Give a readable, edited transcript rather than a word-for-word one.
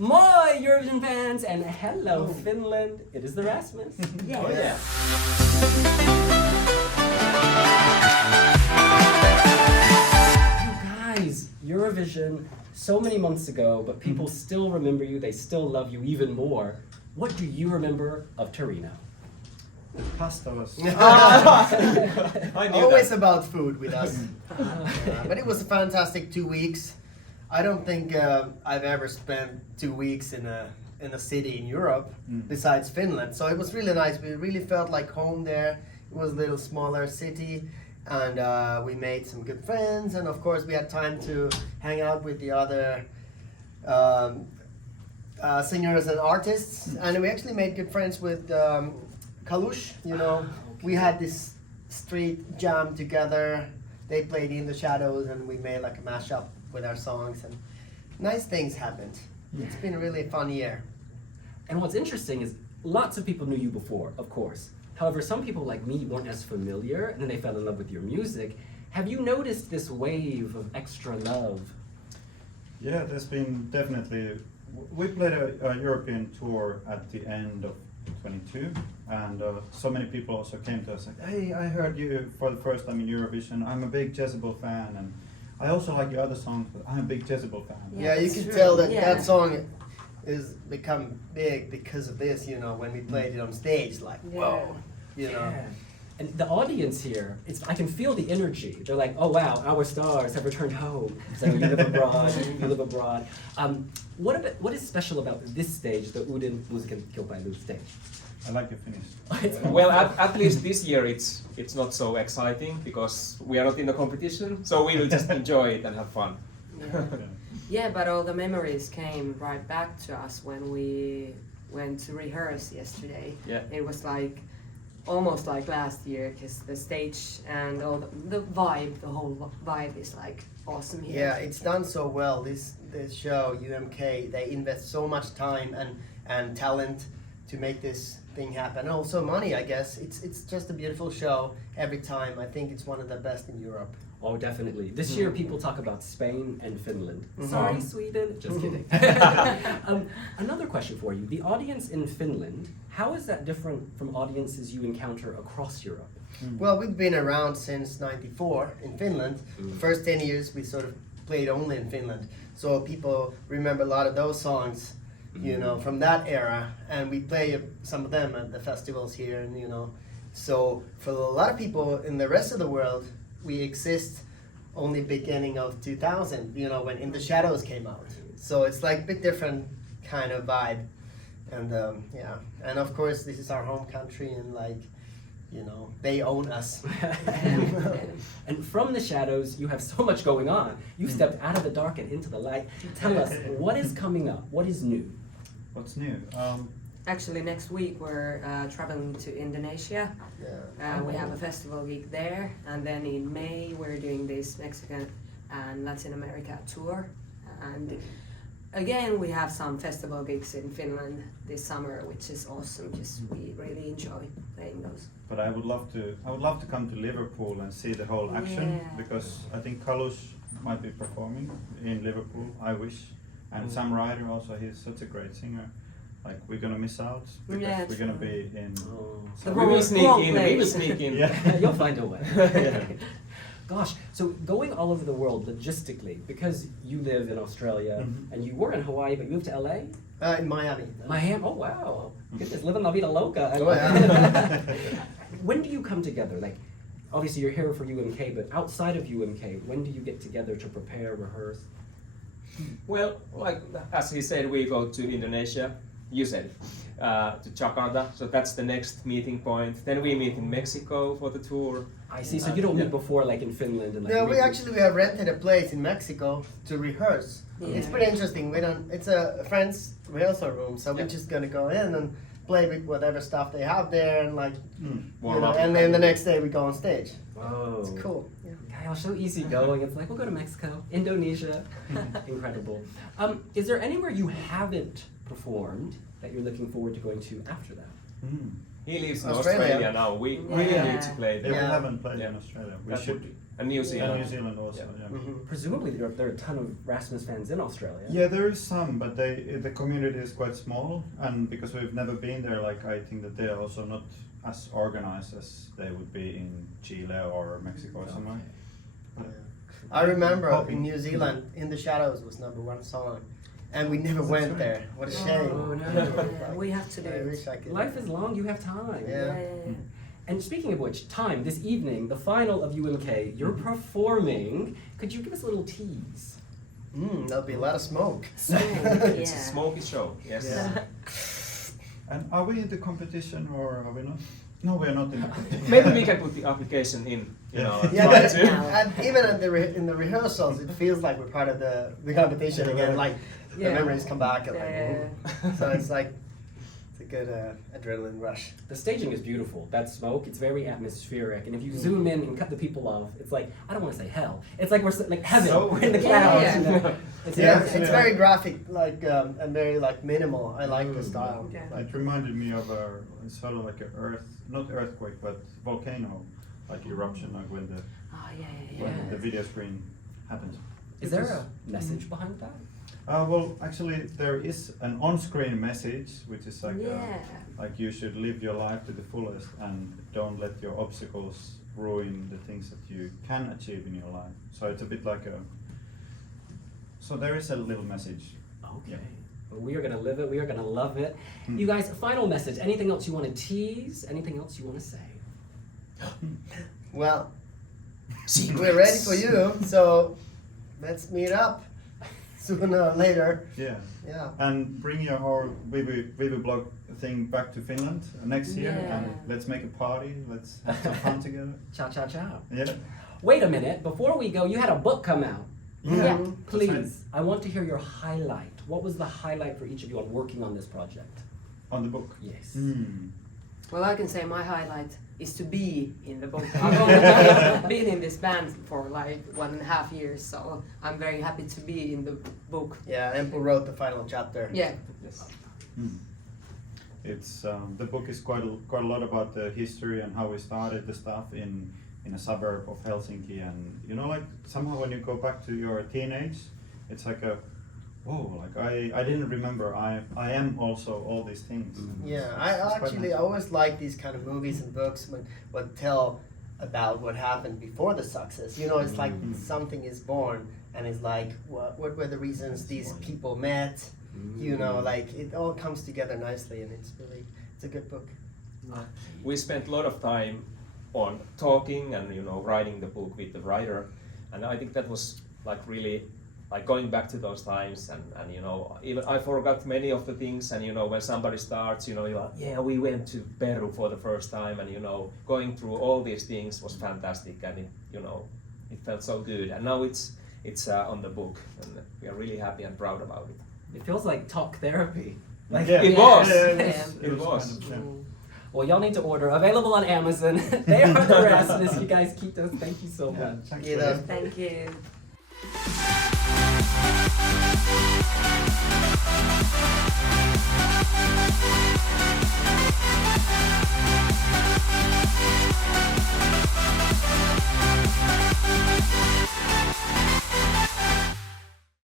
Moi Eurovision fans and hello Finland. It is the Rasmus. Yeah. Oh, yeah. You guys, Eurovision so many months ago, but people still remember you. They still love you even more. What do you remember of Torino? Pasta was. I knew Always that. about food with us. But it was a fantastic 2 weeks. I don't think I've ever spent 2 weeks in a city in Europe besides Finland. So it was really nice. We really felt like home there. It was a little smaller city, and we made some good friends. And of course, we had time to hang out with the other singers and artists. And we actually made good friends with Kalush. You know, we had this street jam together. They played In the Shadows, and we made like a mashup with our songs, and nice things happened. It's been a really fun year. And what's interesting is lots of people knew you before, of course. However, some people like me weren't as familiar, and then they fell in love with your music. Have you noticed this wave of extra love? Yeah, there's been definitely. We played a European tour at the end of 22, and so many people also came to us like, hey, I heard you for the first time in Eurovision. I'm a big Jezebel fan, and I also like your other songs, but I'm a big Jezebel fan. Yeah, you that's can true. tell that Yeah. that song is become big because of this. You know, when we played it on stage, like whoa, you know. Yeah. And the audience here, I can feel the energy. They're like, oh wow, our stars have returned home. So you live abroad, you live abroad. What is special about this stage, the Uuden musiikkilpailu stage? I like your Finnish. Well, at least this year it's not so exciting because we are not in the competition, so we will just enjoy it and have fun. Yeah, but all the memories came right back to us when we went to rehearse yesterday. Yeah. It was like almost like last year because the stage and all the vibe, the whole vibe is like awesome here. Yeah, it's done so well. This show UMK, they invest so much time and talent to make this thing happen. And also money, I guess. It's just a beautiful show every time. I think it's one of the best in Europe. Oh, definitely. This year, people talk about Spain and Finland. Sorry, Sweden. Just kidding. Another question for you. The audience in Finland, how is that different from audiences you encounter across Europe? Well, we've been around since '94 in Finland. The first 10 years we sort of played only in Finland. So people remember a lot of those songs, you know, from that era. And we play some of them at the festivals here, and you know. So for a lot of people in the rest of the world, we exist only beginning of 2000, you know, when In the Shadows came out. So it's like a bit different kind of vibe. And yeah, and of course this is our home country, and like, you know, they own us. And from the shadows, you have so much going on. You stepped out of the dark and into the light. Tell us, what is coming up? What is new? What's new? Actually, next week we're traveling to Indonesia. Yeah. We have a festival week there, and then in May we're doing this Mexican and Latin America tour. And again, we have some festival gigs in Finland this summer, which is awesome. Just we really enjoy playing those. But I would love to come to Liverpool and see the whole action, Yeah. because I think Kalush might be performing in Liverpool. I wish, and Sam Ryder also. He's such a great singer. Like, we're gonna miss out because Yeah, we're gonna true. be in. The We will wrong sneak in. We will place. sneak in. Yeah. You'll find a way. Gosh, so going all over the world logistically, because you live in Australia and you were in Hawaii, but you moved to LA? In Miami. Miami? Oh wow! Goodness, living la vida loca. Oh, yeah. When do you come together? Like, obviously you're here for UMK, but outside of UMK, when do you get together to prepare, rehearse? Well, like as he said, we go to Indonesia. You said to Jakarta, so that's the next meeting point. Then we meet in Mexico for the tour. I see. So you don't meet before, like in Finland, and like. No, meet- we have rented a place in Mexico to rehearse. Yeah. It's pretty interesting. It's a friend's rehearsal room, so we're just gonna go in and play with whatever stuff they have there, and like, you Warm know, up. and then the next day we go on stage. Whoa. It's cool. Yeah. Kyle, so easy going. It's like, we'll go to Mexico, Indonesia. Incredible. Is there anywhere you haven't performed that you're looking forward to going to after that? He lives in Australia. Australia now. We really Yeah. need to play Yeah, there. we Yeah. haven't played Yeah. in Australia. We That should. would be- And New And Zealand. New Zealand also. Yeah. Yeah. Mhm. Presumably there are a ton of Rasmus fans in Australia. Yeah, there is some, but the community is quite small, and because we've never been there, like I think that they are also not as organized as they would be in Chile or Mexico or somewhere. I remember Popping. in New Zealand, In the Shadows was #1 song, and we never That's went right. there. What a shame. Oh, no. Yeah, we have to do I it. wish I could. Life is long, you have time. Yeah. And speaking of which, time, this evening, the final of UMK, you're performing. Could you give us a little tease? There'll be a lot of smoke. It's a smoky show. Yes. Yeah. And are we in the competition or are we not? No, we are not in the competition. Maybe we can put the application in. You know. Yeah, try but, to. and even at in the rehearsals, it feels like we're part of the competition again. Like the Yeah. memories come back, and like, Yeah. ooh. So it's like it's a good adrenaline rush. The staging is beautiful. That smoke, it's very atmospheric. And if you zoom in and cut the people off, it's like, I don't want to say hell. It's like like heaven. So- We're in the Yeah, clouds. yeah. You know? It's Yeah, very- it's very graphic, like and very like minimal. I like the style. Yeah. Like, It reminded me of it's sort of like not earthquake, but volcano, like eruption, like when the Oh yeah. when Yeah. the video screen happens. Is there a message behind that? Well, actually, there is an on-screen message, which is like Yeah. like you should live your life to the fullest and don't let your obstacles ruin the things that you can achieve in your life. So it's a bit like so there is a little message. Okay. Yeah. Well, we are going to live it. We are going to love it. Hmm. You guys, final message. Anything else you want to tease? Anything else you want to say? well, we're ready for you. So let's meet up sooner or later. Yeah. Yeah. And bring your whole Wiwiblogg thing back to Finland next year, Yeah. and let's make a party. Let's have some fun together. Ciao, ciao, ciao. Yeah. Wait a minute. Before we go, you had a book come out. Yeah. Please, I want to hear your highlight. What was the highlight for each of you on working on this project? On the book. Yes. Hmm. Well, I can say my highlight is to be in the book. I've only been in this band for like 1.5 years, so I'm very happy to be in the book. Yeah. Empu wrote the final chapter. Yeah. Yes. It's the book is quite a lot about the history and how we started the stuff in a suburb of Helsinki, and you know, like somehow when you go back to your teenage, it's like a whoa, like I didn't remember I am also all these things. Yeah, It's I quite actually nice. always like these kind of movies and books when tell about what happened before the success. You know, it's like something is born and it's like what were the reasons these people met? You know, like it all comes together nicely, and it's a good book. We spent a lot of time on talking and writing the book with the writer, and I think that was like really like going back to those times, and even I forgot many of the things, and when somebody starts, you're like, yeah, we went to Peru for the first time, and going through all these things was fantastic, and it felt so good, and now it's on the book, and we are really happy and proud about it. It feels like talk therapy. Like Yeah. It was. It It was. kind of, yeah. Well, y'all need to order. Available on Amazon. They are the Rasmus. You guys keep those. Thank you so Yeah, much. thanks You for know. that. Thank you. Thank you.